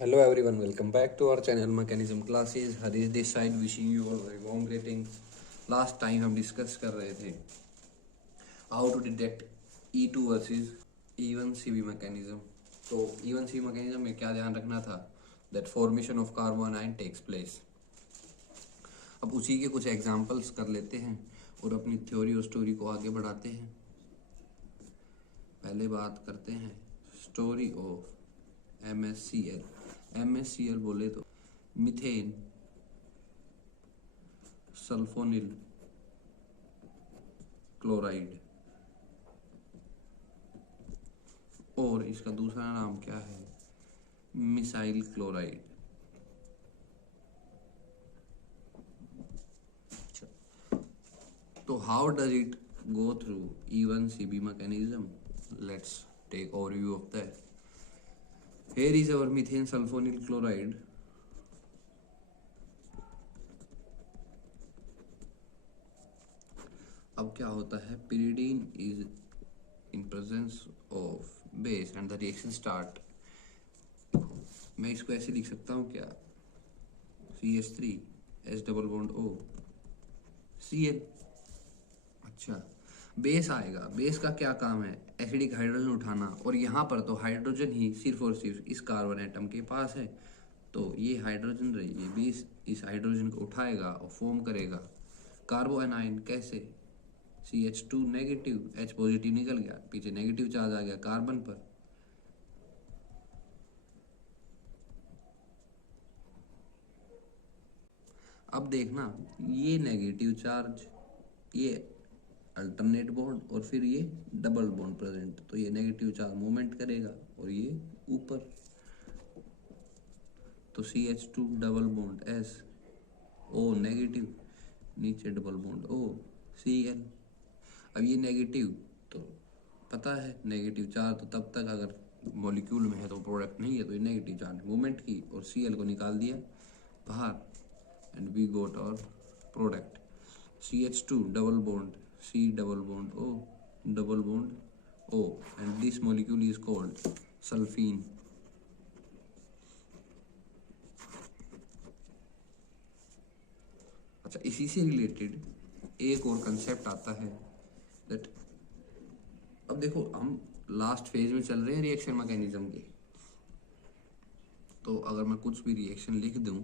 Hello everyone, welcome back to our channel Mechanism Classes. Harish this side wishing you all very warm greetings. Last time हम discuss कर रहे थे how to detect E2 versus E1 CV mechanism. तो E1 CV mechanism में क्या ध्यान रखना था? That formation of carbon ion takes place. अब उसी के कुछ एग्जांपल्स कर लेते हैं और अपनी थ्योरी और स्टोरी को आगे बढ़ाते हैं। पहले बात करते हैं स्टोरी ऑफ MSCl. MSCl बोले तो मीथेन सल्फोनिल क्लोराइड, और इसका दूसरा नाम क्या है? Mesyl chloride. तो how does it go through E1CB mechanism? Let's take overview of that. Here is our methane sulfonyl chloride. अब क्या होता है? pyridine is in presence of base and the reaction start. मैं इसको ऐसे लिख सकता हूँ क्या? CH3 H double bond O Cl. अच्छा, बेस आएगा। बेस का क्या काम है? एसिडिक हाइड्रोजन उठाना, और यहाँ पर तो हाइड्रोजन ही सिर्फ और सिर्फ इस कार्बन एटम के पास है। तो ये हाइड्रोजन रही, बेस इस हाइड्रोजन को उठाएगा और फॉर्म करेगा कार्बो एनाइन। कैसे? CH2 नेगेटिव, H पॉजिटिव निकल गया, पीछे नेगेटिव चार्ज आ गया कार्बन पर। अब देखना, ये नेगेटिव चार्ज, ये अल्टरनेट बॉन्ड, और फिर ये डबल बॉन्ड प्रेजेंट, तो ये नेगेटिव चार्ज मूवमेंट करेगा और ये ऊपर। तो CH2 double bond S O negative, नीचे डबल बॉन्ड O Cl। अब ये नेगेटिव, तो पता है नेगेटिव चार्ज तो तब तक अगर मॉलिक्यूल में है तो प्रोडक्ट नहीं है, तो ये नेगेटिव चार्ज मूवमेंट की और Cl को निकाल दिया बाहर, एंड वी गोट और product CH2 double bond C double bond O double bond O, and this molecule is called sulfene. अच्छा, इसी से रिलेटेड एक और कंसेप्ट आता है दैट, अब देखो हम लास्ट फेज में चल रहे हैं रिएक्शन मैकेनिज्म के। तो अगर मैं कुछ भी रिएक्शन लिख दूं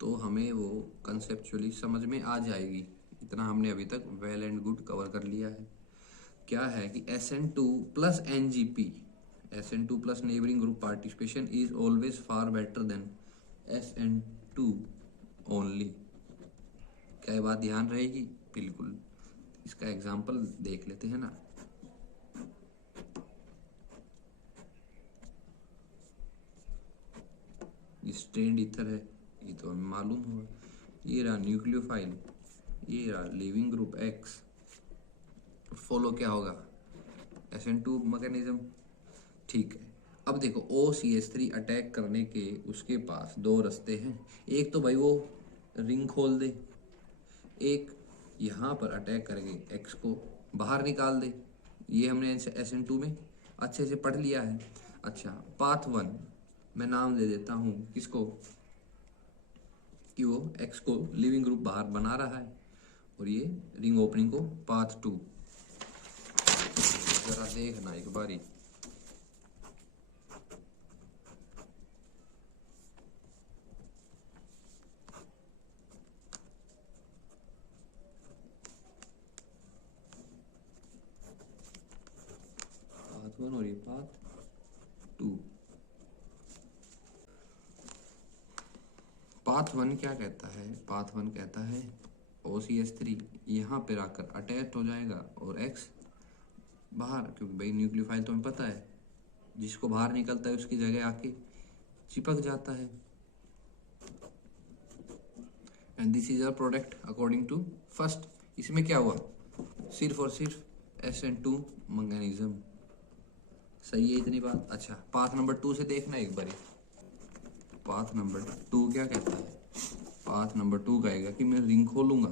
तो हमें वो कंसेप्चुअली समझ में आ जाएगी। इतना हमने अभी तक वेल एंड गुड कवर कर लिया है। क्या है कि SN2 plus NGP, SN2 plus neighbouring group participation is always far better than SN2 only. क्या ये बात ध्यान रहेगी? बिल्कुल। इसका एग्जांपल देख लेते हैं ना। स्ट्रेंड ईथर है, ये तो हमें मालूम होगा। ये रहा न्यूक्लियोफाइल, ये रहा लिविंग ग्रुप X। फॉलो क्या होगा? SN2 mechanism. ठीक है। अब देखो OCH3 अटैक करने के उसके पास दो रास्ते हैं। एक तो भाई वो रिंग खोल दे, एक यहाँ पर अटैक करके X को बाहर निकाल दे। ये हमने SN2 में अच्छे से पढ़ लिया है। अच्छा, पाथ 1 मैं नाम दे देता हूँ किसको, कि वो X को लिविंग ग्रुप बाहर बना रहा है, और ये रिंग ओपनिंग को पाथ 2। जरा देखना एक बारी। पाथ 1 और ये पाथ 2। पाथ 1 क्या कहता है? पाथ 1 कहता है OCH3 यहाँ पे आकर अटैच हो जाएगा और X बाहर, क्योंकि भाई न्यूक्लियोफाइल तो हमें पता है जिसको बाहर निकलता है उसकी जगह आके चिपक जाता है। And this is our product according to first. इसमें क्या हुआ? सिर्फ और सिर्फ SN2 मैकेनिज्म। सही है इतनी बात? अच्छा, पाथ नंबर 2 से देखना एक बारी। पाथ नंबर 2 क्या कहता है? पाथ नंबर 2 कहेगा कि मैं रिंग खोलूंगा,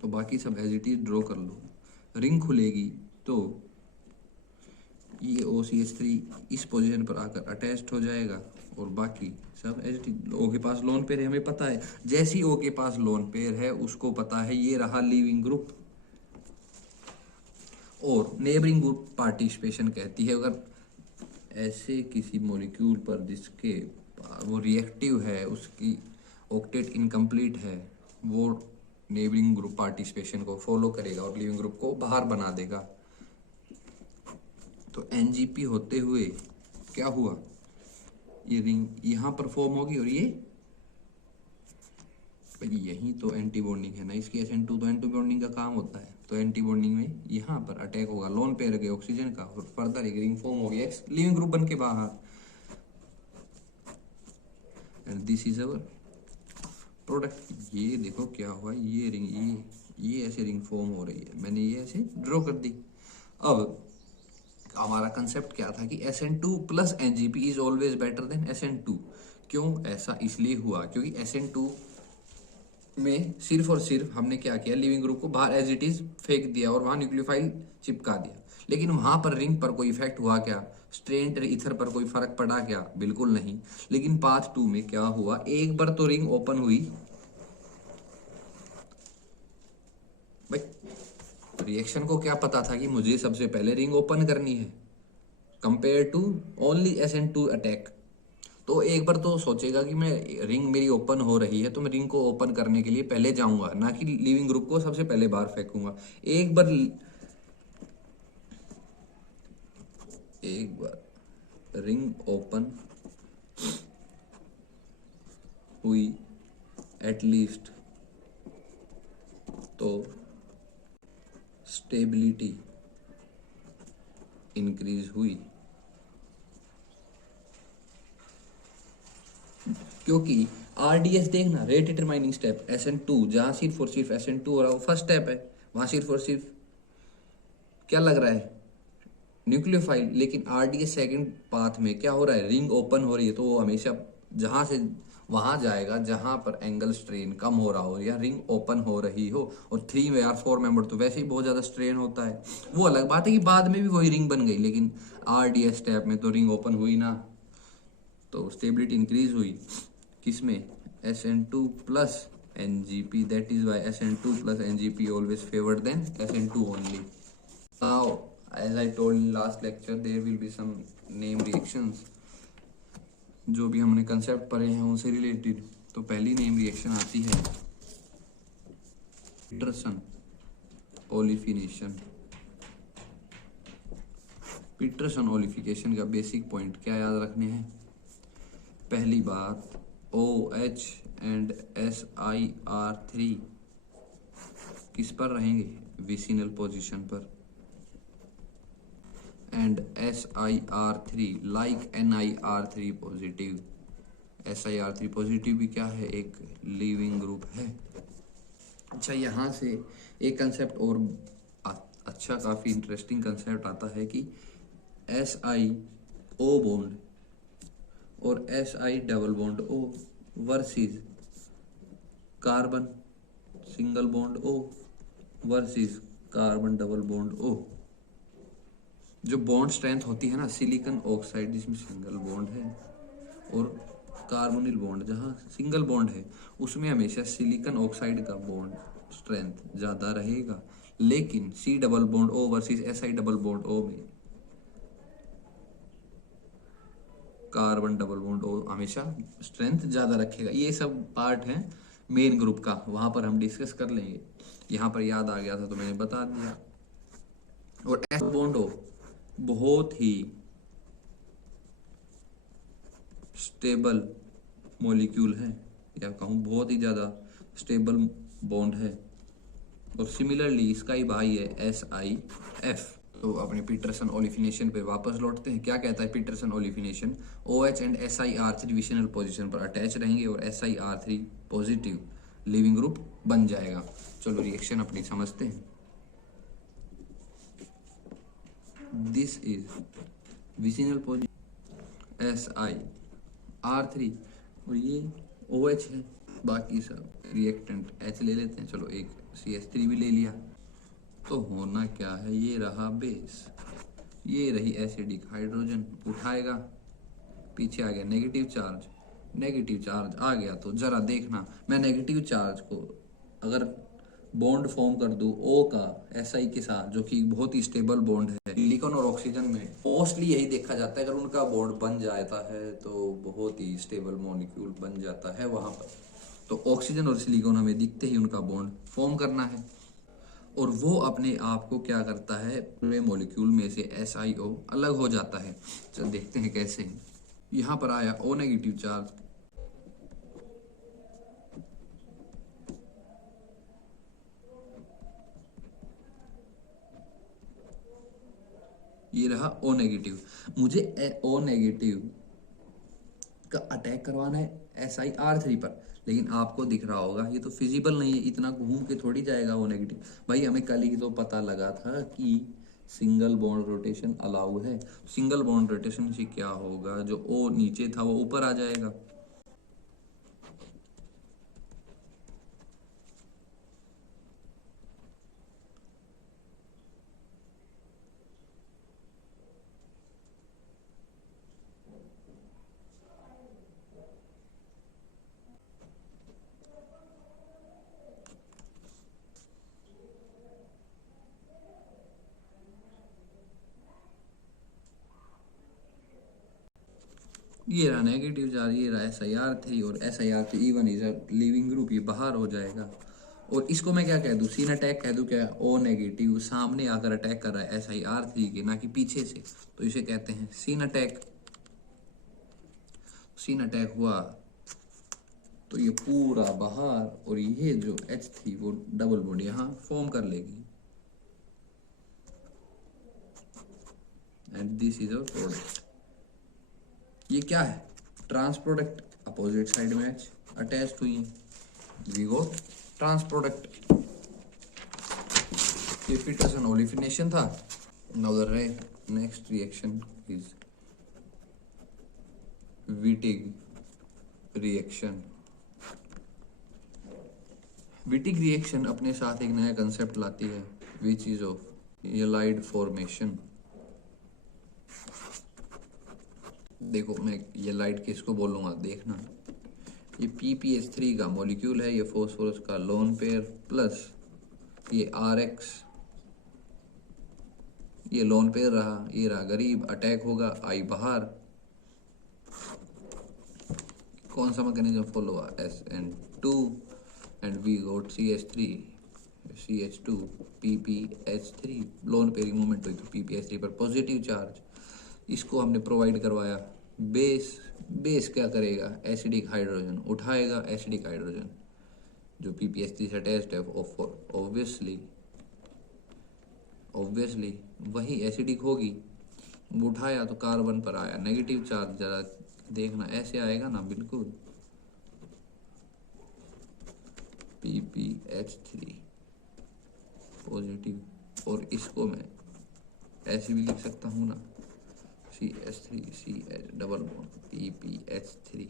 तो बाकी सब एज इट इज ड्रॉ कर लो। रिंग खुलेगी तो ये OCH3 इस पोजीशन पर आकर अटैच्ड हो जाएगा और बाकी सब एच टी। ओ के पास लोन पेयर है, हमें पता है। जैसे ही ओ के पास लोन पेयर है उसको पता है ये रहा लीविंग ग्रुप, और नेबरिंग ग्रुप पार्टिसिपेशन कहती है अगर ऐसे किसी मॉलिक्यूल पर जिसके वो रिएक्टिव है, उसकी ऑक्टेट इनकम्प्लीट है, वो नेबरिंग ग्रुप पार्टिसिपेशन को फॉलो करेगा और लीविंग ग्रुप को बाहर बना देगा। तो NGP होते हुए क्या हुआ, ये रिंग यहाँ पर फॉर्म होगी और ये यही तो एंटी बॉन्डिंग है ना इसकी, SN2 तो एंटी बॉन्डिंग का काम होता है। तो एंटी बॉन्डिंग में यहाँ पर अटैक होगा लोन पेयर के ऑक्सीजन का और फर्दर एक रिंग फॉर्म होगी एक्स लिविंग ग्रुप बन के बाहर। And this is our product. ये देखो क्या हुआ, ये रिंग ये ऐसे रिंग फॉर्म हो रही है, मैंने ये ऐसे ड्रॉ कर दी। अब हमारा कंसेप्ट क्या था कि SN2 plus NGP is always better than SN2। क्यों ऐसा इसलिए हुआ क्योंकि SN2 में सिर्फ और सिर्फ हमने क्या किया, लिविंग ग्रुप को बाहर एज इट इज फेंक दिया और वहां न्यूक्लियोफाइल चिपका दिया। लेकिन वहां पर रिंग पर कोई इफेक्ट हुआ क्या, स्ट्रेंट इथर पर कोई फर्क पड़ा क्या, बिल्कुल नहीं। लेकिन पाथ 2 में क्या हुआ, एक बार तो रिंग ओपन हुई भाई, रिएक्शन को क्या पता था कि मुझे सबसे पहले रिंग ओपन करनी है compare to only SN2 attack. तो एक बार तो सोचेगा कि मैं रिंग मेरी ओपन हो रही है तो मैं रिंग को ओपन करने के लिए पहले जाऊंगा, ना कि लिविंग ग्रुप को सबसे पहले बाहर फेंकूंगा। एक बार रिंग ओपन हुई एटलीस्ट तो स्टेबिलिटी इंक्रीज हुई, क्योंकि RDS देखना रेट डिटरमाइनिंग स्टेप SN2 जहां सिर्फ और सिर्फ SN2 हो रहा है वो फर्स्ट स्टेप है, वहां सिर्फ और सिर्फ क्या लग रहा है न्यूक्लियोफाइल। लेकिन RDS सेकंड पाथ में क्या हो रहा है, रिंग ओपन हो रही है, तो वो हमेशा जहां से वहां जाएगा जहां पर एंगल स्ट्रेन कम हो रहा हो या रिंग ओपन हो रही हो। और 3 में 4 मेंबर तो वैसे ही बहुत ज्यादा स्ट्रेन होता है। वो अलग बात है कि बाद में भी वही रिंग बन गई, लेकिन RDS स्टेप में तो रिंग ओपन हुई ना, तो स्टेबिलिटी इंक्रीज हुई किसमें, SN2 plus NGP। That is why SN2 plus NGP always favoured then SN2 only. Now, as I told in last lecture, there will be some name reactions जो भी हमने concept पढ़े हैं उनसे रिलेटेड। तो पहली नेम रिएक्शन आती है पीटरसन ओलिफिनेशन। पीटरसन ओलिफिकेशन का बेसिक पॉइंट क्या याद रखने हैं, पहली बात OH एंड SiR3 किस पर रहेंगे, विसिनल पोजीशन पर, and SiR3 like NiR3 positive. SiR3 positive भी क्या है, एक लिविंग ग्रुप है। अच्छा, यहाँ से एक कंसेप्ट और अच्छा काफ़ी इंटरेस्टिंग कंसेप्ट आता है कि SiO बॉन्ड और Si double bond O versus carbon single bond O versus carbon double bond O। जो बॉन्ड स्ट्रेंथ होती है ना, सिलिकॉन ऑक्साइड जिसमें सिंगल बॉन्ड है और कार्बोनिल बॉन्ड जहाँ सिंगल बॉन्ड है, उसमें हमेशा सिलिकॉन ऑक्साइड का बॉन्ड स्ट्रेंथ ज़्यादा रहेगा। लेकिन C double bond O versus Si double bond O में कार्बन डबल बॉन्ड O हमेशा स्ट्रेंथ ज़्यादा रखेगा। ये सब पार्ट है मेन ग्रुप का, वहाँ पर हम डिस्कस कर लेंगे। यहाँ पर याद आ गया था तो मैंने बता दिया। और S बॉन्ड O बहुत ही स्टेबल मॉलिक्यूल है, या कहूँ बहुत ही ज़्यादा स्टेबल बॉन्ड है। और सिमिलरली इसका ही भाई है SiF। तो अपने पीटरसन ओलिफिनेशन पे वापस लौटते हैं। क्या कहता है Peterson olefination, OH and SiR3 vicinal position पर अटैच रहेंगे और SiR3 पॉजिटिव लिविंग ग्रुप बन जाएगा। चलो रिएक्शन अपनी समझते हैं। This is vicinal position SiR3 और ये OH है, बाकी सब रिएक्टेंट H ले लेते हैं। चलो एक CH3 भी ले लिया। तो होना क्या है, ये रहा बेस, ये रही एसिडिक हाइड्रोजन, उठाएगा, पीछे आ गया नेगेटिव चार्ज, नेगेटिव चार्ज आ गया तो जरा देखना, मैं नेगेटिव चार्ज को अगर बॉन्ड फॉर्म कर दूं O का SI के साथ, जो कि बहुत ही स्टेबल बॉन्ड है, सिलिकॉन और ऑक्सीजन में मोस्टली यही देखा जाता है, अगर उनका बॉन्ड बन जाता है तो बहुत ही स्टेबल मॉलिक्यूल बन जाता है वहां पर। तो ऑक्सीजन और सिलिकॉन हमें दिखते ही उनका बॉन्ड फॉर्म करना है, और वो अपने आप को क्या करता है, पूरे मॉलिक्यूल में से SiO अलग हो जाता है। चल देखते हैं कैसे। यहाँ पर आया O नेगेटिव चार्ज, ये रहा O नेगेटिव। मुझे O नेगेटिव का अटैक करवाना है SiR3 पर, लेकिन आपको दिख रहा होगा ये तो फिजिबल नहीं है, इतना घूम के थोड़ी जाएगा O नेगेटिव। भाई हमें कल ही तो पता लगा था कि सिंगल बॉन्ड रोटेशन अलाउ है। सिंगल बॉन्ड रोटेशन से क्या होगा, जो O नीचे था वो ऊपर आ जाएगा। ये रहा नेगेटिव चार्ज, ये रहा SiR3, और SiR3 even is a leaving group, ये बाहर हो जाएगा। और इसको मैं क्या कह दूं, सीन अटैक कह दूं क्या, O नेगेटिव सामने आकर अटैक कर रहा है SiR3 के, ना कि पीछे से, तो इसे कहते हैं सीन अटैक। सीन अटैक हुआ तो ये पूरा बाहर, और ये जो H3 वो डबल बॉन्ड यहाँ फॉर्म कर लेगी, and this is our product. ये क्या है, ट्रांस प्रोडक्ट, अपोजिट साइड में H अटैच्ड हुई है, वी गॉट ट्रांस प्रोडक्ट। ये पीटरसन ओलिफिनेशन था। Now the next reaction is Wittig reaction. Wittig reaction अपने साथ एक नया कंसेप्ट लाती है, विच इज ऑफ येलाइड फॉर्मेशन। देखो मैं येलाइड किसको बोलूंगा, देखना, ये PPH3 का मॉलिक्यूल है, ये फॉस्फोरस का लोन पेयर प्लस ये RX, ये लोन पेयर रहा, ये रहा गरीब, अटैक होगा, आई बाहर। कौन सा मैकेनिज्म फॉलो हुआ, SN2 and we got CH3 CH2 PPH3, lone pairing movement हुई तो PPH3 पर पॉजिटिव चार्ज, इसको हमने प्रोवाइड करवाया। बेस क्या करेगा, एसिडिक हाइड्रोजन उठाएगा, एसिडिक हाइड्रोजन जो PPH3 से अटैच्ड है, ऑब्वियसली वही एसिडिक होगी, उठाया तो कार्बन पर आया नेगेटिव चार्ज, जरा देखना ऐसे आएगा ना, बिल्कुल PPH3 पॉजिटिव, और इसको मैं ऐसे भी लिख सकता हूँ ना, CH3 CH double bond PPH3।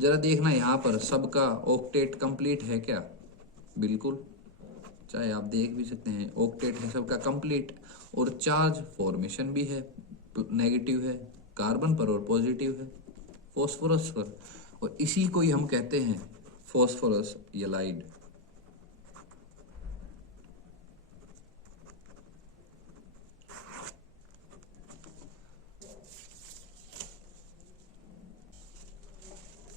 जरा देखना यहाँ पर सबका ऑक्टेट कंप्लीट है क्या, बिल्कुल, चाहे आप देख भी सकते हैं ऑक्टेट है सबका कंप्लीट, और चार्ज फॉर्मेशन भी है, नेगेटिव है कार्बन पर और पॉजिटिव है फॉस्फोरस पर, और इसी को ही हम कहते हैं फॉस्फोरस येलाइड।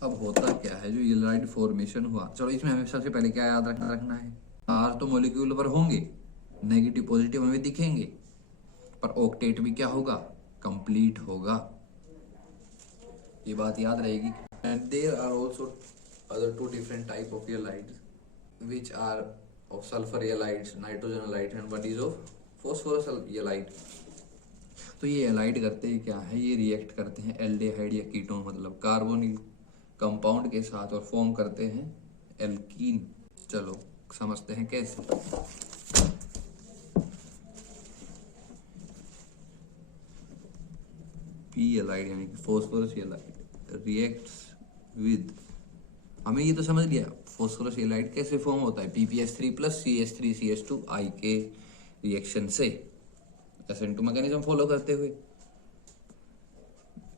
अब होता क्या है, जो येलाइड फॉर्मेशन हुआ, चलो इसमें हमें सबसे पहले क्या याद रखना है, R तो मॉलिक्यूल पर होंगे, नेगेटिव पॉजिटिव हमें दिखेंगे, पर ऑक्टेट भी क्या होगा, कंप्लीट होगा, ये बात याद रहेगी। And there are also other two different type of ylides which are of sulphur ylides, nitrogen ylide, and what is of phosphorus ylide. तो ये येलाइड करते हैं क्या है, ये रिएक्ट करते हैं एल्डिहाइड या कीटोन, मतलब कार्बोनिल कंपाउंड के साथ, और फॉर्म करते हैं एल्कीन। चलो समझते हैं कैसे। पी येलाइड यानी कि फॉस्फोरस येलाइड रिएक्ट्स विद, हमें ये तो समझ लिया फॉस्फोरस येलाइड कैसे फॉर्म होता है, PPH3 plus CH3 CH2 I के रिएक्शन से। SN2 मैकेनिज्म फॉलो करते हुए,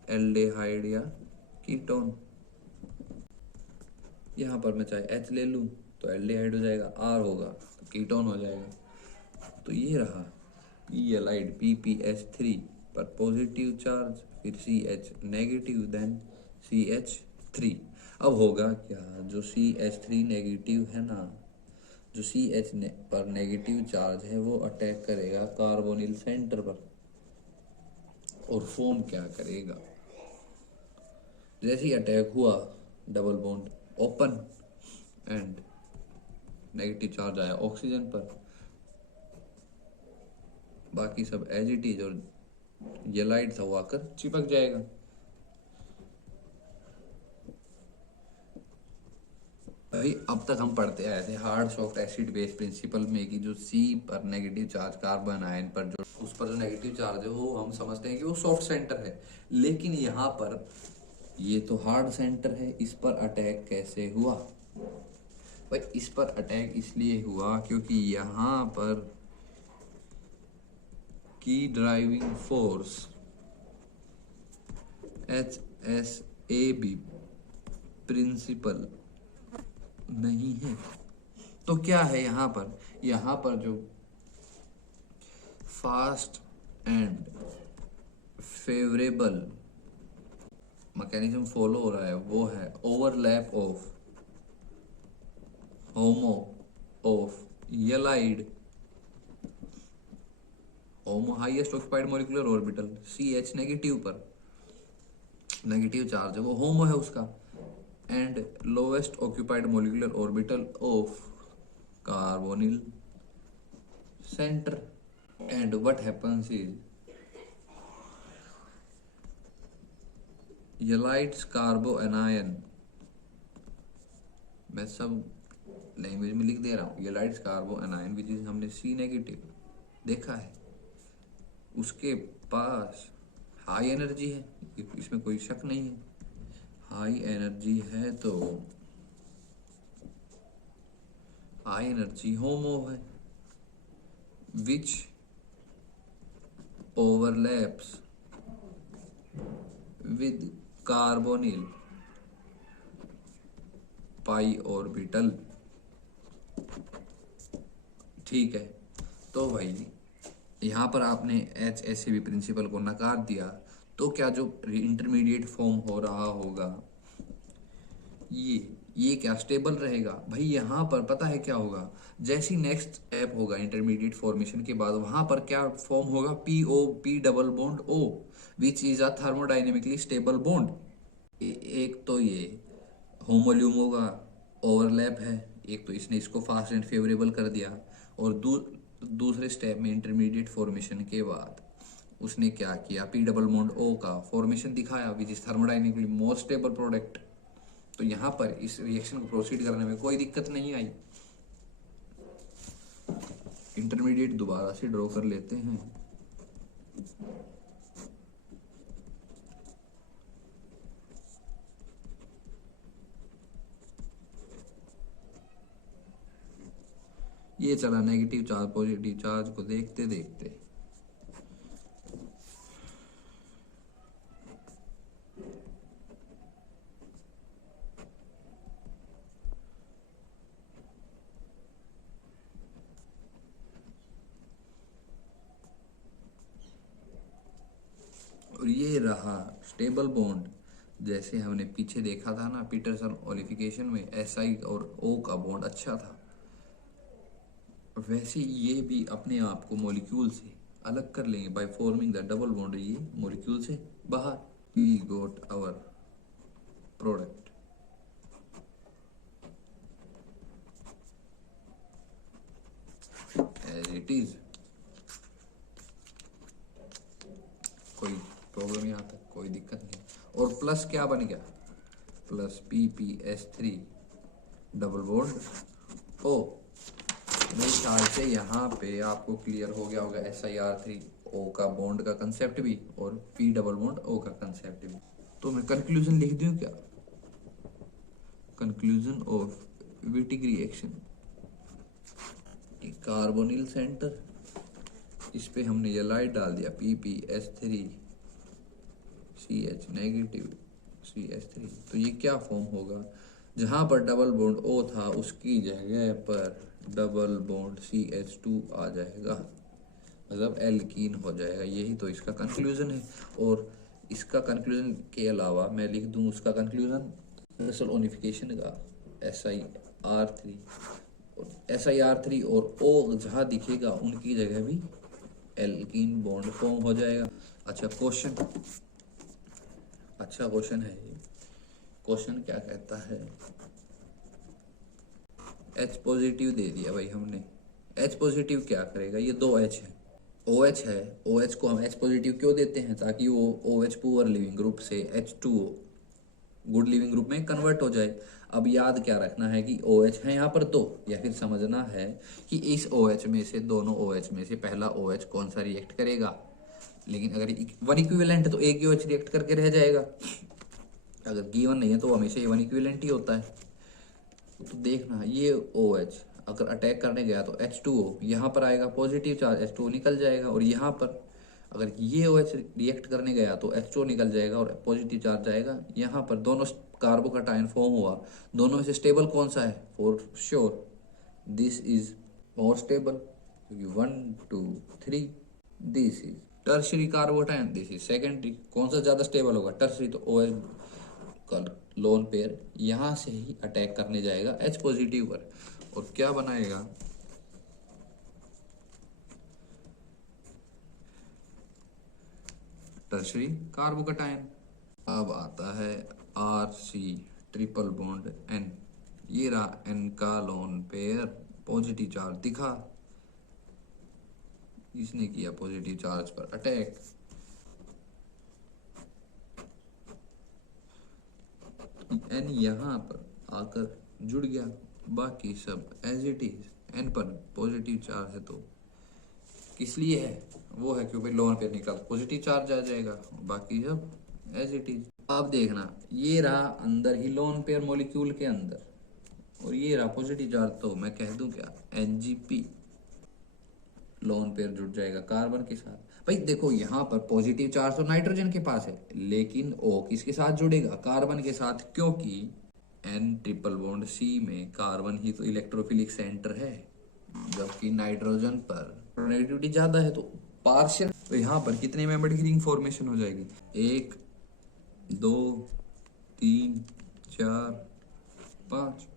एल्डेहाइड या कीटोन। यहाँ पर मैं चाहे H ले लूँ तो एल्डेहाइड हो जाएगा, R होगा तो कीटोन हो जाएगा। तो ये रहा पी एलाइड PPH3 पर पॉजिटिव चार्ज, फिर CH नेगेटिव, देन CH3। अब होगा क्या, जो CH3 नेगेटिव है ना, जो CH पर नेगेटिव चार्ज है वो अटैक करेगा कार्बोनिल सेंटर पर और फॉर्म क्या करेगा, जैसे ही अटैक हुआ double bond open and negative charge आया ऑक्सीजन पर, बाकी सब एज इट इज, और येलाइड था वो आकर चिपक जाएगा। भाई अब तक हम पढ़ते आए थे hard soft acid base principle में कि जो C पर नेगेटिव चार्ज कार्बन आयन पर जो उस पर जो नेगेटिव चार्ज है वो हम समझते हैं कि वो सॉफ्ट सेंटर है, लेकिन यहाँ पर ये तो हार्ड सेंटर है, इस पर अटैक कैसे हुआ। भाई इस पर अटैक इसलिए हुआ क्योंकि यहाँ पर की ड्राइविंग फोर्स HSAB प्रिंसिपल नहीं है। तो क्या है यहाँ पर जो fast and favourable mechanism follow हो रहा है वो है overlap of HOMO of ylide, HOMO highest occupied molecular orbital CH negative पर नेगेटिव चार्ज है वो होमो है उसका, and lowest occupied molecular orbital of carbonyl centre. And what happens is ylides carbanion, मैं सब लैंग्वेज में लिख दे रहा हूँ, ylides carbanion which is हमने C नेगेटिव देखा है, उसके पास हाई एनर्जी है, इसमें कोई शक नहीं है, हाई एनर्जी है तो हाई एनर्जी होमो है which overlaps with carbonyl pi orbital. ठीक है, तो भाई यहाँ पर आपने HSAB प्रिंसिपल को नकार दिया, तो क्या जो इंटरमीडिएट फॉर्म हो रहा होगा ये क्या स्टेबल रहेगा। भाई यहाँ पर पता है क्या होगा, जैसी नेक्स्ट स्टेप होगा इंटरमीडिएट फॉर्मेशन के बाद, वहां पर क्या फॉर्म होगा, P double bond O which is a thermodynamically stable bond. एक तो ये होमोल्यूम होगा, ओवरलैप है, एक तो इसने इसको फास्ट एंड फेवरेबल कर दिया, और दूसरे स्टेप में इंटरमीडिएट फॉर्मेशन के बाद उसने क्या किया, P डबल बॉन्ड O का फॉर्मेशन दिखाया which is thermodynamically more stable product. तो यहाँ पर इस रिएक्शन को प्रोसीड करने में कोई दिक्कत नहीं आई। इंटरमीडिएट दोबारा से ड्रॉ कर लेते हैं। ये चला नेगेटिव चार्ज पॉजिटिव चार्ज को देखते देखते, और ये रहा स्टेबल बॉन्ड। जैसे हमने पीछे देखा था ना पीटरसन ओलिफिकेशन में SI और O का बॉन्ड अच्छा था, वैसे ये भी अपने आप को मॉलिक्यूल से अलग कर लेंगे by forming the double bond, ये मॉलिक्यूल से बाहर। We got our product. As it is, कोई प्रॉब्लम यहाँ तक कोई दिक्कत नहीं। और प्लस क्या बन गया, plus PPH3 double bond O। मेरे ख्याल से यहाँ पे आपको क्लियर हो गया होगा SiR3O का बॉन्ड का कंसेप्ट भी और P डबल बॉन्ड O का कंसेप्ट भी। तो मैं कंक्लूजन लिख दूं क्या, conclusion of Wittig reaction, carbonyl centre इस पे हमने ये लाइट डाल दिया PPS3 CH नेगेटिव CH3, तो ये क्या फॉर्म होगा, जहाँ पर डबल बॉन्ड O था उसकी जगह पर डबल बॉन्ड CH2 आ जाएगा, मतलब एल्कीन हो जाएगा। यही तो इसका कंक्लूजन है। और इसका कंक्लूजन के अलावा मैं लिख दूं उसका कंक्लूजन सल्फोनिफिकेशन का SiR3 और O जहाँ दिखेगा उनकी जगह भी एल्कीन बॉन्ड फॉर्म हो जाएगा। अच्छा क्वेश्चन है ये। क्वेश्चन क्या कहता है, H पॉजिटिव दे दिया भाई हमने। H पॉजिटिव क्या करेगा, ये दो H है, OH है, OH को हम H पॉजिटिव क्यों देते हैं, ताकि वो OH पुअर लिविंग ग्रुप से H2O गुड लिविंग ग्रुप में कन्वर्ट हो जाए। अब याद क्या रखना है कि OH है यहाँ पर दो, या फिर समझना है कि इस OH में से, दोनों OH में से पहला OH कौन सा रिएक्ट करेगा। लेकिन अगर वन इक्विवेलेंट है तो एक ही OH रिएक्ट करके रह जाएगा, अगर गिवन नहीं है तो हमेशा ये वन इक्विवेलेंट ही होता है। तो देखना ये OH अगर अटैक करने गया तो H2O यहाँ पर आएगा, पॉजिटिव चार्ज H2O निकल जाएगा, और यहाँ पर अगर ये OH रिएक्ट करने गया तो H2O निकल जाएगा और पॉजिटिव चार्ज आएगा यहाँ पर। दोनों कार्बोकैटायन फॉर्म हुआ, दोनों में से स्टेबल कौन सा है, for sure this is more stable, क्योंकि 1 2 3 this is tertiary carbocation, this is secondary. कौन सा ज़्यादा स्टेबल होगा, टर्शियरी, तो OH का लोन पेयर यहाँ से ही अटैक करने जाएगा H पॉजिटिव पर, और क्या बनाएगा, टर्शरी कार्बोकैटायन। अब आता है RC ट्रिपल बॉन्ड N, ये रहा N का लोन पेयर, पॉजिटिव चार्ज दिखा, इसने किया पॉजिटिव चार्ज पर अटैक। N यहाँ पर आकर जुड़ गया, बाकी सब एज इट इज। N पर पॉजिटिव चार्ज है तो किस लिए है, वो है क्योंकि लोन पेयर निकला पॉजिटिव चार्ज आ जाएगा, बाकी सब एज इट इज। अब देखना ये रहा अंदर ही लोन पेयर मॉलिक्यूल के अंदर, और ये रहा पॉजिटिव चार्ज, तो मैं कह दूं क्या, NGP लोन पेयर जुड़ जाएगा कार्बन के साथ। भाई देखो यहाँ पर पॉजिटिव चार्ज तो नाइट्रोजन के पास है, लेकिन O किसके साथ जुड़ेगा, कार्बन के साथ, क्योंकि N ट्रिपल बॉन्ड C में कार्बन ही तो इलेक्ट्रोफिलिक सेंटर है, जबकि नाइट्रोजन पर नेगेटिविटी ज्यादा है, तो पार्शियल, तो यहाँ पर कितने मेंबर की रिंग फॉर्मेशन हो जाएगी, 1 2 3 4 5।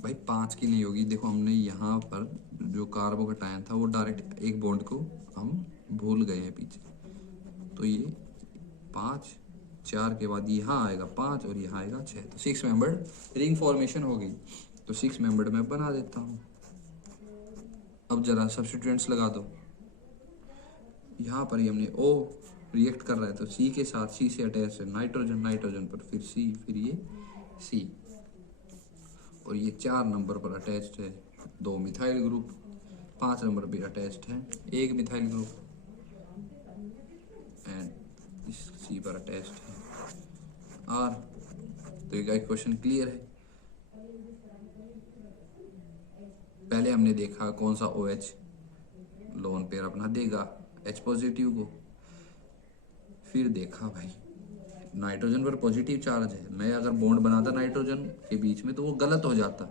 भाई 5 की नहीं होगी, देखो हमने यहाँ पर जो कार्बोकैटायन था वो डायरेक्ट एक बॉन्ड को हम भूल गए हैं पीछे, तो ये 5, 4 के बाद यहाँ आएगा 5 और यहाँ आएगा 6, तो 6 मेंबर्ड रिंग फॉर्मेशन हो गई। तो 6 मेंबर्ड मैं बना देता हूँ। अब जरा सब्स्टिट्यूएंट्स लगा दो, यहाँ पर ही हमने O रिएक्ट कर रहा है तो C के साथ, C से अटैच है नाइट्रोजन, नाइट्रोजन पर फिर C, फिर ये C, और ये 4 नंबर पर अटैच्ड है 2 मिथाइल ग्रुप, 5 नंबर पर अटैच्ड है 1 मिथाइल ग्रुप, एंड इस C पर अटैच्ड है R। तो ये क्वेश्चन क्लियर है। पहले हमने देखा कौन सा OH लोन पेयर अपना देगा H पॉजिटिव को, फिर देखा भाई नाइट्रोजन पर पॉजिटिव चार्ज है, मैं अगर बॉन्ड बनाता नाइट्रोजन के बीच में तो वो गलत हो जाता,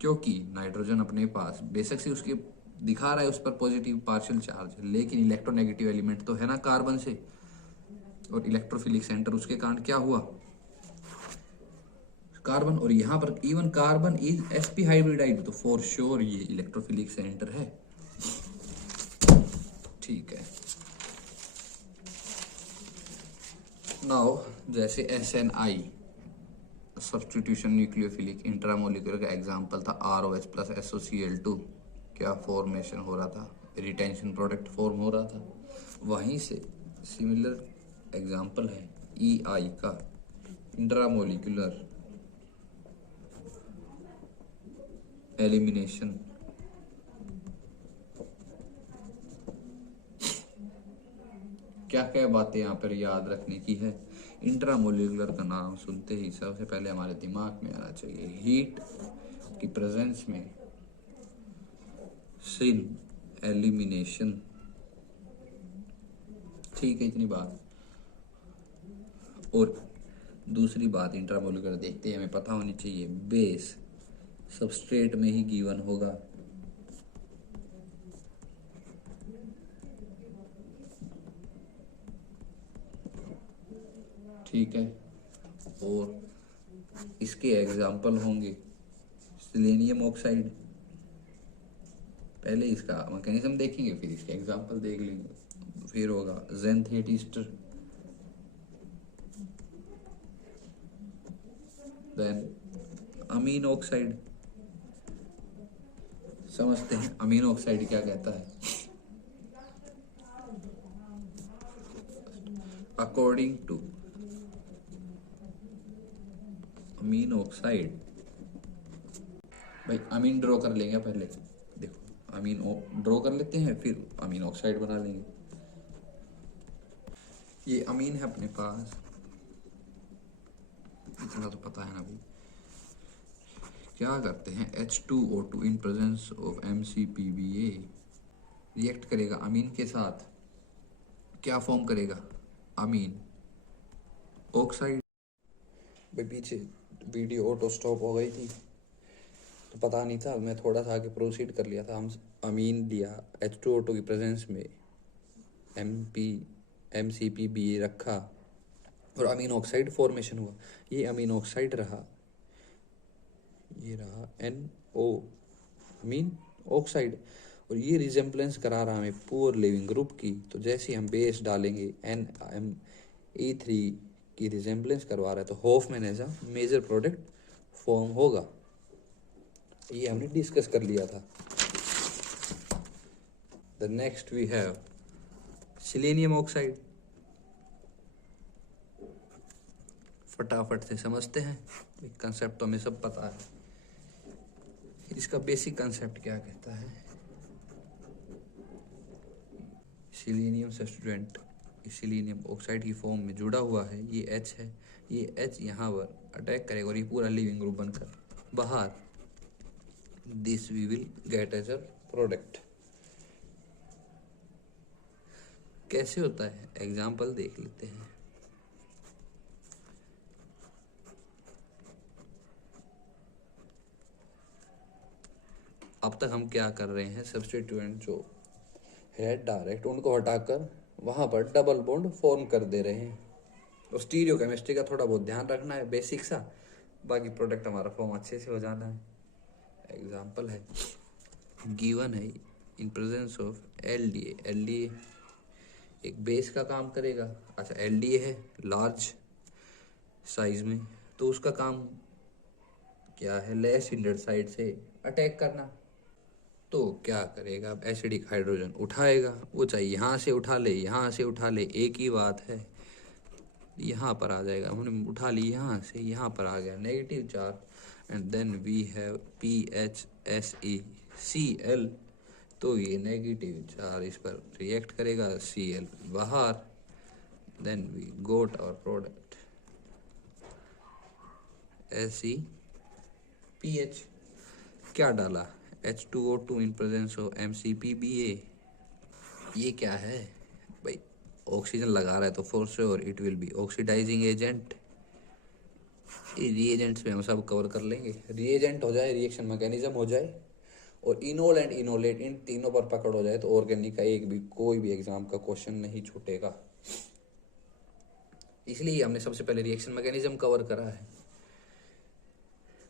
क्योंकि नाइट्रोजन अपने पास बेशक से उसके दिखा रहा है उस पर पॉजिटिव पार्शियल चार्ज, लेकिन इलेक्ट्रोनेगेटिव एलिमेंट तो है ना कार्बन से, और इलेक्ट्रोफिलिक सेंटर उसके कारण क्या हुआ, कार्बन, और यहाँ पर इवन कार्बन इज sp हाइब्रिडाइड, तो फॉर श्योर ये इलेक्ट्रोफिलिक सेंटर है। ठीक है, नाउ जैसे SNI सब्स्टिट्यूशन न्यूक्लियोफिलिक इंट्रामोलिकुलर का एग्जांपल था ROH प्लस SOCl2, क्या फॉर्मेशन हो रहा था, रिटेंशन प्रोडक्ट फॉर्म हो रहा था। वहीं से सिमिलर एग्जांपल है EI का इंट्रामोलिकुलर एलिमिनेशन। क्या क्या बातें यहाँ पर याद रखने की है, इंट्रामोलिकुलर का नाम सुनते ही सबसे पहले हमारे दिमाग में आना चाहिए हीट की प्रेजेंस में सिन एलिमिनेशन ठीक है इतनी बात। और दूसरी बात इंट्रामोलिकुलर देखते हैं, हमें पता होनी चाहिए बेस सबस्ट्रेट में ही गिवन होगा। ठीक है, और इसके एग्जाम्पल होंगे सेलेनियम ऑक्साइड, पहले इसका मैकेनिज्म देखेंगे फिर इसके एग्जाम्पल देख लेंगे। फिर होगा ज़ेंथेट ईस्टर, देन अमीन ऑक्साइड। समझते हैं अमीन ऑक्साइड क्या कहता है। अकॉर्डिंग टू अमीन ऑक्साइड, भाई अमीन ड्रॉ कर लेंगे पहले, देखो अमीन ड्रॉ कर लेते हैं फिर अमीन ऑक्साइड बना लेंगे। ये अमीन है अपने पास, इतना तो पता है ना भाई। क्या करते हैं H2O2 in presence of MCPBA react करेगा अमीन के साथ, क्या फॉर्म करेगा, अमीन ऑक्साइड। भाई पीछे वीडियो ऑटो स्टॉप हो गई थी तो पता नहीं था, मैं थोड़ा सा आगे प्रोसीड कर लिया था। हम अमीन लिया H2O2 की प्रेजेंस में MCPBA रखा और अमीन ऑक्साइड फॉर्मेशन हुआ। ये अमीन ऑक्साइड रहा, ये रहा NO अमीन ऑक्साइड, और ये रिजेम्बलेंस करा रहा हमें पुअर लिविंग ग्रुप की। तो जैसे हम बेस डालेंगे NME3 की रिजेम्बलेंस करवा रहा है तो Hofmann as a major product form होगा। ये हमने डिस्कस कर लिया था। The next we have selenium oxide, फटाफट से समझते हैं, कंसेप्ट तो हमें सब पता है। इसका बेसिक कंसेप्ट क्या कहता है, सेलेनियम सब्स्टिट्यूएंट सेलेनियम ऑक्साइड की फॉर्म में जुड़ा हुआ है, ये H है, ये H यहाँ पर अटैक करेगा और ये पूरा लिविंग ग्रुप बनकर बाहर, this we will get as a product. कैसे होता है एग्जाम्पल देख लेते हैं। अब तक हम क्या कर रहे हैं, सब्स्टिट्यूएंट जो है डायरेक्ट उनको हटाकर वहाँ पर डबल बॉन्ड फॉर्म कर दे रहे हैं। तो स्टीरियो केमिस्ट्री का थोड़ा बहुत ध्यान रखना है बेसिक सा, बाकी प्रोडक्ट हमारा फॉर्म अच्छे से हो जाना है। एग्जाम्पल है गिवन है इन प्रेजेंस ऑफ LDA एक बेस का काम करेगा। अच्छा LDA है लार्ज साइज में, तो उसका काम क्या है, लेस हिंडर्ड साइड से अटैक करना। तो क्या करेगा, अब एसिडिक हाइड्रोजन उठाएगा, वो चाहे यहाँ से उठा ले यहाँ से उठा ले, एक ही बात है, यहाँ पर आ जाएगा। हमने उठा ली यहाँ से, यहाँ पर आ गया negative charge and then we have PHSeCl, तो ये नेगेटिव चार्ज इस पर रिएक्ट करेगा, Cl बाहर, then we got our product SePH। क्या डाला, H2O2 in presence of MCPBA। ये क्या है भाई, ऑक्सीजन लगा रहा है तो for sure it will be oxidising agent. Reagents में हम सब कवर कर लेंगे, रिएजेंट हो जाए, रिएक्शन मैकेनिज्म हो जाए और इनोल एंड इनोलेट इन तीनों पर पकड़ हो जाए तो ऑर्गेनिक का एक भी कोई भी एग्जाम का क्वेश्चन नहीं छूटेगा। इसलिए हमने सबसे पहले रिएक्शन मैकेनिज्म कवर करा है,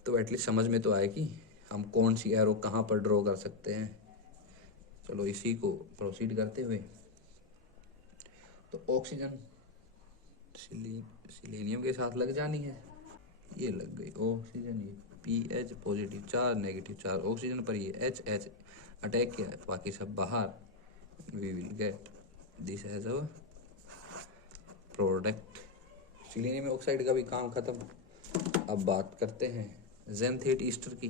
तो एटलीस्ट समझ में तो आए कि हम कौन सी एरो कहाँ पर ड्रॉ कर सकते हैं। चलो इसी को प्रोसीड करते हुए, तो ऑक्सीजन सिलेनियम के साथ लग जानी है, ये लग गई ऑक्सीजन, ये PH positive charge negative charge oxygen पर, ये H अटैक किया, बाकी सब बाहर, we will get this as a product. Selenium oxide का भी काम खत्म। अब बात करते हैं ज़ेंथेट ईस्टर की।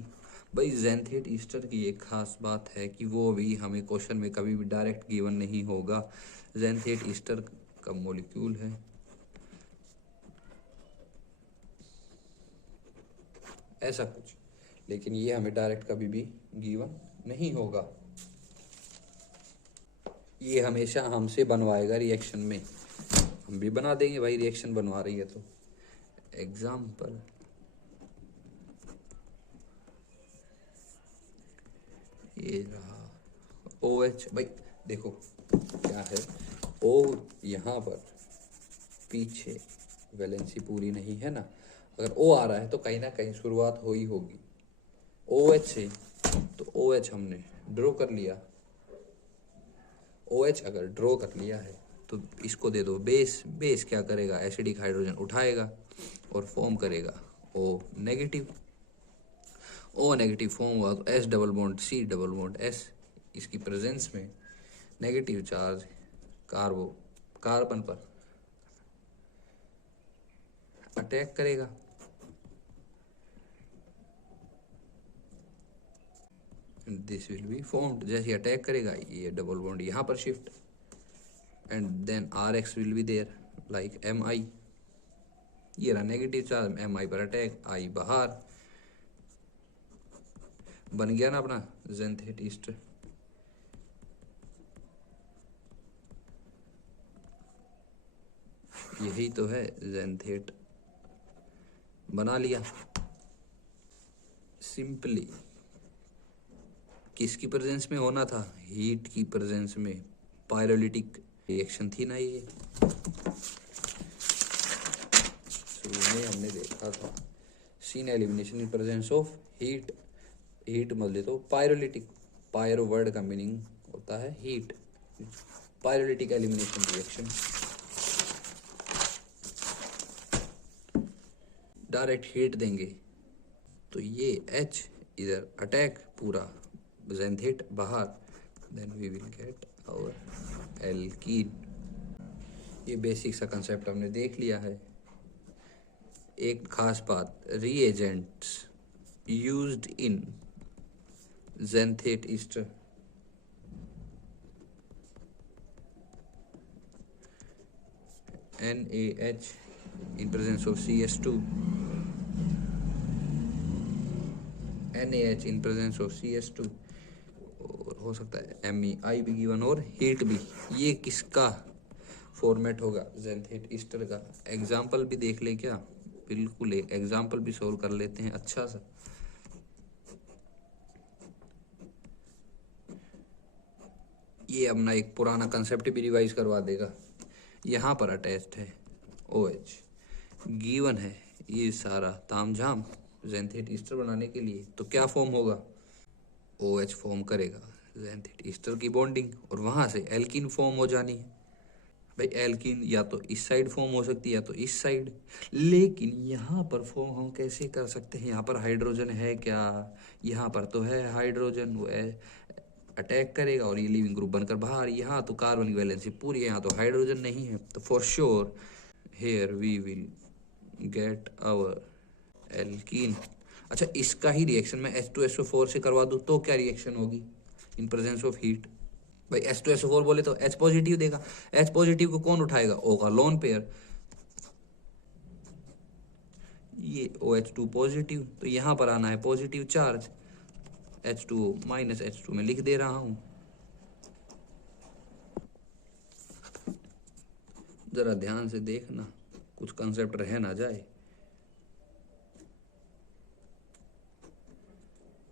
भाई ज़ेंथेट ईस्टर की एक खास बात है कि वो भी हमें क्वेश्चन में कभी भी डायरेक्ट गिवन नहीं होगा। ज़ेंथेट ईस्टर का मॉलिक्यूल है ऐसा कुछ, लेकिन ये हमें डायरेक्ट कभी भी गिवन नहीं होगा। ये हमेशा हमसे बनवाएगा रिएक्शन में, हम भी बना देंगे भाई, रिएक्शन बनवा रही है तो। एग्जाम्पल, ये रहा OH। भाई देखो क्या है, O यहाँ पर पीछे वैलेंसी पूरी नहीं है ना, अगर O आ रहा है तो कहीं ना कहीं शुरुआत हो ही होगी OH से, तो OH हमने ड्रॉ कर लिया। OH अगर ड्रॉ कर लिया है तो इसको दे दो बेस। बेस क्या करेगा, एसिडिक हाइड्रोजन उठाएगा और फॉर्म करेगा O negative. O negative form हुआ तो S double bond C double bond S, इसकी प्रेजेंस में नेगेटिव चार्ज कार्बन पर अटैक करेगा। दिस विल बी फॉर्म्ड, जैसे अटैक करेगा ये डबल बॉन्ड यहाँ पर shift, and then RX will be there like Mi। ये रहा नेगेटिव चार्ज, Mi पर अटैक, I बाहर, बन गया ना अपना ज़ेनथेट ईस्टर। यही तो है ज़ेनथेट, बना लिया सिंपली। किसकी प्रेजेंस में होना था, हीट की प्रेजेंस में, पायरोलिटिक रिएक्शन थी ना ये। शुरू में हमने देखा था syn elimination in presence of heat. Heat मतलब तो पायरोलिटिक, पायरो वर्ड का मीनिंग होता है heat, pyrolytic elimination reaction. Direct heat देंगे तो ये H इधर अटैक पूरा, ज़ेनथेट बाहर, then we will get our alkene. ये बेसिक सा कंसेप्ट हमने देख लिया है। एक खास बात, reagents used in xanthate ester, NaH in presence of CS2, NaH in presence of CS2, और हो सकता है MEI भी गिवन और हीट भी। ये किसका फॉर्मेट होगा, ज़ेनथेट ईस्टर का। एग्जाम्पल भी देख ले क्या, बिल्कुल एक एग्जाम्पल भी सोल्व कर लेते हैं अच्छा सा। ये अपना एक पुराना कंसेप्ट भी रिवाइज करवा देगा। यहाँ पर अटैच्ड है OH, गिवन है ये सारा तामझाम ज़ेनथेट ईस्टर बनाने के लिए, तो क्या फॉर्म होगा, OH फॉर्म करेगा ज़ेनथेट ईस्टर की बॉन्डिंग, और वहाँ से एल्कीन फॉर्म हो जानी है। भाई एल्कीन या तो इस साइड फॉर्म हो सकती है या तो इस साइड, लेकिन यहाँ पर फॉर्म हम कैसे कर सकते हैं, यहाँ पर हाइड्रोजन है क्या, यहाँ पर तो है हाइड्रोजन, वो अटैक करेगा और ये लिविंग ग्रुप बनकर बाहर। यहाँ तो कार्बन की वैलेंसी पूरी है, यहाँ तो हाइड्रोजन नहीं है, तो for sure here we will get our alkene. अच्छा, इसका ही रिएक्शन मैं H2SO4 से करवा दूँ तो क्या रिएक्शन होगी इन प्रेजेंस ऑफ हीट। भाई H2SO4 बोले तो H पॉजिटिव देगा, H पॉजिटिव को कौन उठाएगा, O का लोन पेयर, ये OH2 पॉजिटिव, तो यहाँ पर आना है positive charge, H2O minus H2 में लिख दे रहा हूँ। जरा ध्यान से देखना, कुछ कंसेप्ट रह ना जाए।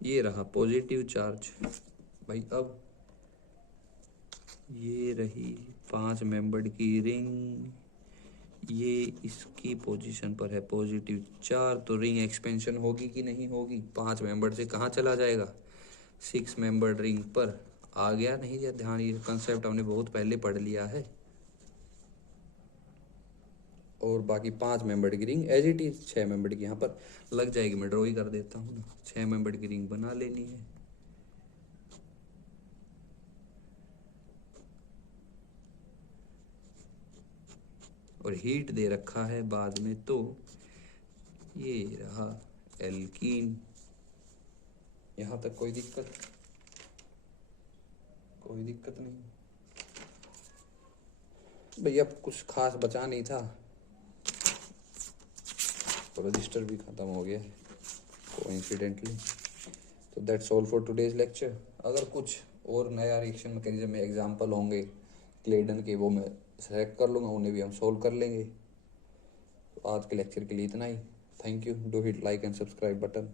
ये रहा पॉजिटिव चार्ज। भाई अब ये रही 5 मेंबर्ड की रिंग, ये इसकी पोजीशन पर है पॉजिटिव चार्ज, तो रिंग एक्सपेंशन होगी कि नहीं होगी, 5 मेंबर से कहाँ चला जाएगा, 6 मेंबर्ड रिंग पर आ गया नहीं। या ध्यान, ये कंसेप्ट हमने बहुत पहले पढ़ लिया है। और बाकी 5 मेंबर्ड की ring as it is 6 membered की यहाँ पर लग जाएगी। मैं ड्रॉ ही कर देता हूँ ना, 6 मेंबर्ड की रिंग बना लेनी है। और हीट दे रखा है बाद में, तो ये रहा एल्कीन। यहाँ तक कोई दिक्कत नहीं भैया, कुछ खास बचा नहीं था, रजिस्टर भी खत्म हो गया है कोइंसिडेंटली। तो that's all for today's lecture. अगर कुछ और नया रिएक्शन मैकेनिज्म में एग्जांपल होंगे क्लेडन के, वो मैं सेलेक्ट कर लूँगा, उन्हें भी हम सोल्व कर लेंगे। तो आज के लेक्चर के लिए इतना ही। Thank you. Do hit like and subscribe button.